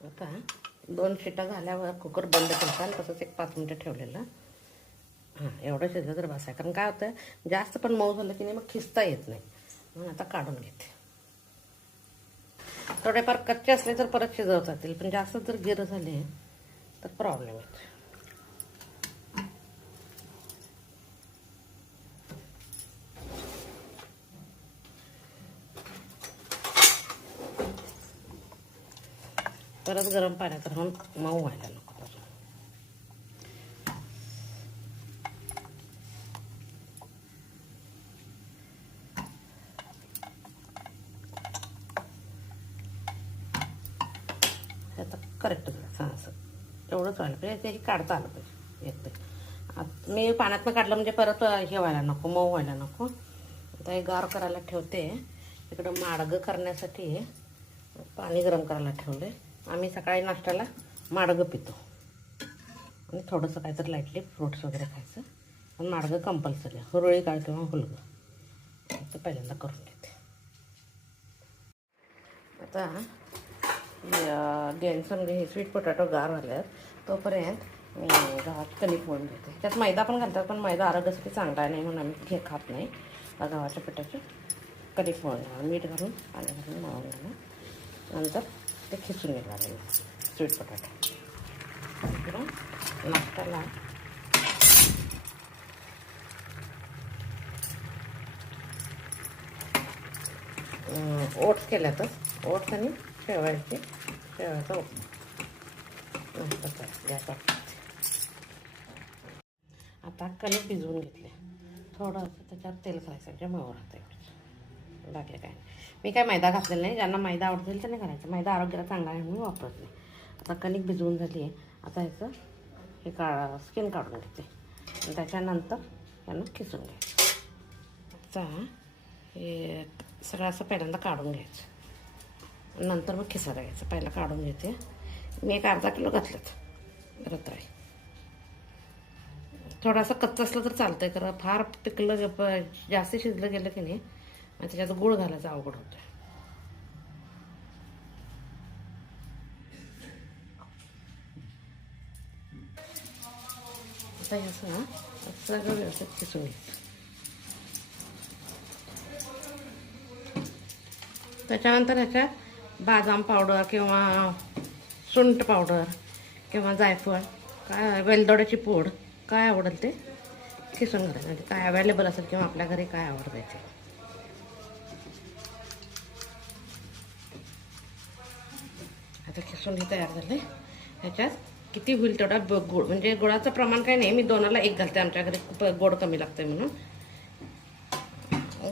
आता 2 शिट्या झाल्यावर कुकर बंद केला आणि तसंच एक 5 मिनिटं ठेवलेलं. हां, एवढं शिजलं तर बस आहे. कारण काय होतं, जास्त पण मऊ झालं की नाही मग खिसता येत नाही. म्हणून आता काढून घेते. थोडेफार कच्चे असले तर परत शिजवता येतील, पण जास्त जर गिर झाले तर प्रॉब्लेम येतो. परत गरम पाण्यात राहून मऊ व्हायला नको. आता करेक्ट झालं असं एवढंच व्हायला पाहिजे. तेही काढता आलं पाहिजे येतं. मी पाण्यातनं काढलं म्हणजे परत हे व्हायला नको, मऊ व्हायला नको. आता हे गार करायला ठेवते. इकडं माडगं करण्यासाठी पाणी गरम करायला ठेवले. आम्ही सकाळी नाश्त्याला माडगं पितो आणि थोडंसं काहीतरी लाईटली फ्रूट्स वगैरे खायचं. पण माडगं कंपल्सरी, हुरळी काळ किंवा हुलगं ते पहिल्यांदा करून घेते. आता गॅसवर म्हणजे हे स्वीट पोटॅटो गार झाल्यावर तोपर्यंत मी गव्हाची कणिक मळून घेते. त्यात मैदा पण घालतात, पण मैदा आरोग्यासाठी चांगला आहे नाही म्हणून आम्ही हे खात नाही. गव्हाच्या पिठाची कणिक मळून मीठ घालून पाणी घालून मळून घालून नंतर ते खिसून घेणार आहे स्वीट पोटॅटो. किंवा नाश्त्याला ओट्स केल्यातच ओट्स आणि शेवयाचा ओट्स नंतर आता कणिक भिजवून घेतले. थोडंसं त्याच्यात तेल घालायचं म्हणजे मऊ राहतं. बाकी काय मी काय मैदा घातलेला नाही. ज्यांना मैदा आवडतील त्याने घालायचं. मैदा आरोग्याला चांगला आहे म्हणून वापरत नाही. आता कणिक भिजवून झाली आहे. आता ह्याचं हे स्किन काढून घेते आणि त्याच्यानंतर यांना खिसून घ्यायचं. आता हे सगळं असं पहिल्यांदा काढून घ्यायचं, नंतर मग खिसायला घ्यायचं. पहिला काढून घेते. मी एक अर्धा किलो घातलेत रताळे. थोडासा कच्चा असलं तर चालतंय, कारण फार पिकलं जास्त शिजलं गेलं की नाही मग त्याच्यात गूळ घालायचं अवघड होतं. आता हे असं सगळं व्यवस्थित खिसून घ्यायचं. त्याच्यानंतर ह्याच्यात बदाम पावडर किंवा सुंठ पावडर किंवा जायफळ काय वेलदोड्याची पूड काय आवडेल ते खिसून घालायचं. म्हणजे काय अवेलेबल असेल किंवा आपल्या घरी काय आवडतं ते. आता खिसून हे तयार झाले. ह्याच्यात किती होईल तेवढा गुळ, म्हणजे गुळाचं प्रमाण काय नाही, मी 2ला 1 घालते. आमच्या घरी खूप गोड कमी लागते म्हणून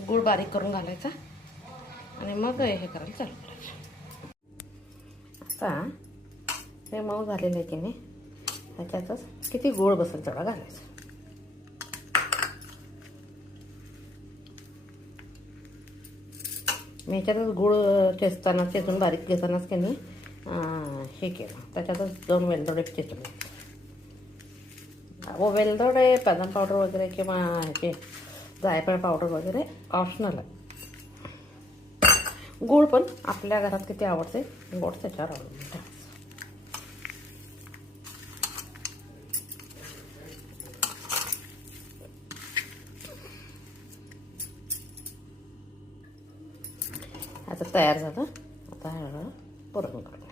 गुळ बारीक करून घालायचा आणि मग हे करायला चालू करायचं. आता हे मऊ झालेलं आहे की नाही ह्याच्यातच किती गोळ बसेल तेवढा घालायचा. मी ह्याच्यातच गूळ चेचून बारीक घेतानाच की नाही हे केलं. त्याच्यातच 2 वेलदोडे चेचून वेलदोडे बदाम पावडर वगैरे किंवा ह्याचे जायफळ पावडर वगैरे ऑप्शनल आहे. गूळ पण आपल्या घरात किती आवडते गोड त्याच्यावर आवडतं. आता तयार झालं. आता हळूहळू पुरण करून घ्यायचं.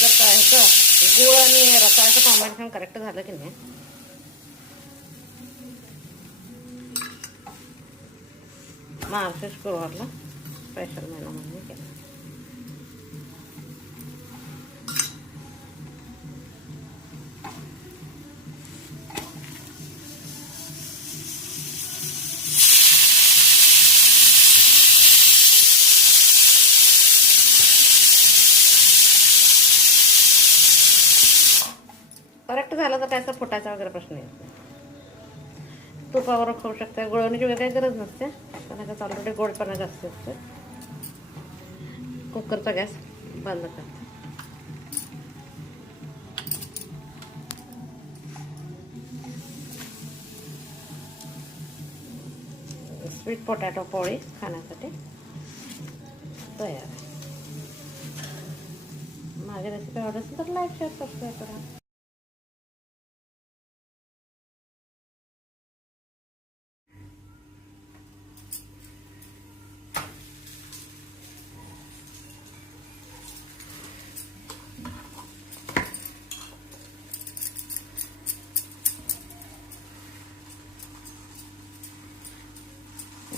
जर काय ह्याचं गुळ आणि रताळ्याचं कॉम्बिनेशन करेक्ट झालं की नाही, मार्गशीर्ष गुरुवारला स्पेशल मेनू म्हणून केलं. करेक्ट झालं तर त्याचा फुटायचा वगैरे प्रश्न येत नाही. तुपावर खाऊ शकता, गुळवणीची वगैरे काही गरज नसते, पण त्याच्यात ऑलरेडी गोडपणा जास्त असते. कुकरचा गॅस बंद करते. स्वीट पोटॅटो पोळी खाण्यासाठी तयार आहे. माझी रेसिपी आवडत असेल तर लाईक शेअर सबस्क्राईब करा.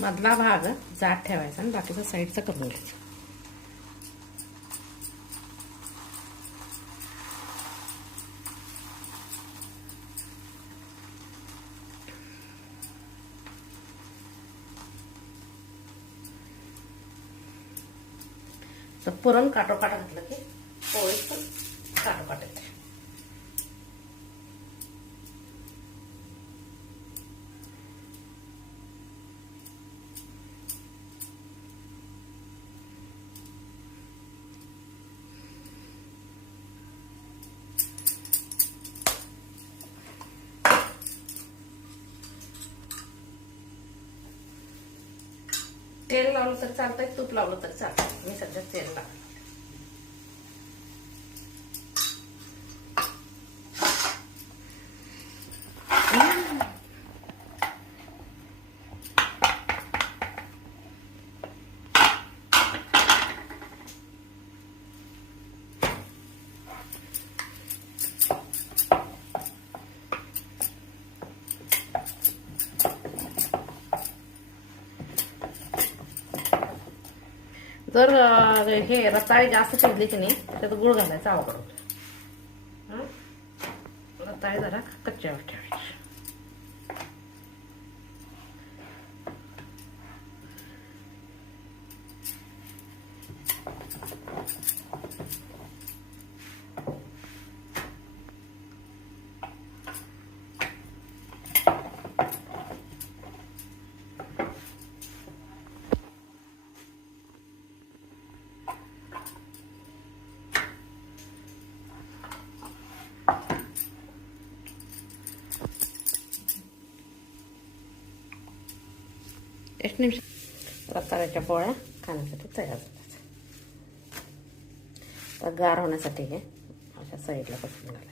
मधला भाग जाड ठेवायचा आणि बाकीचा साईडचा करून घ्यायचा. तर पुरण काटोकाट घातलं की पोळी पण काटोकाट येते. तेल लावलं तरी चालतंय, तूप लावलं तरी चालतंय. मी सध्या तेल लावलं. जर हे रताळी जास्त शिजली की नाही त्यात गुळ घालायचा अवघड होतो. रताळी जरा कच्च्यावर ठेवायची. एक निमिष रताळ्याच्या पोळ्या खाण्यासाठी तयार होतात. तर गार होण्यासाठी हे अशा साईडला पसरून घालायचे.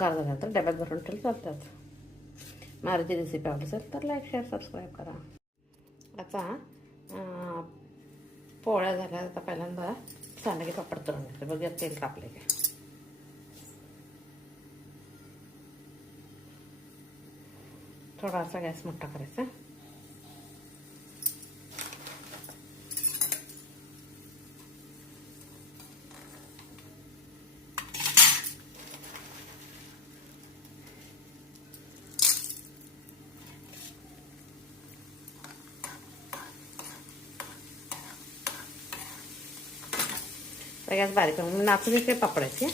गार झाला तर डब्यात भरून ठेवले चालतात. माझी रेसिपी आवडली असेल तर लाईक शेअर सबस्क्राईब करा. आता पोळ्या झाल्या. आता पहिल्यांदा सांडगे पापड तळून घेतले. बघूया तेल तापले काय. थोडासा गॅस मोठा करायचा. गॅस बारीक करून नाचणीचे पापडाचे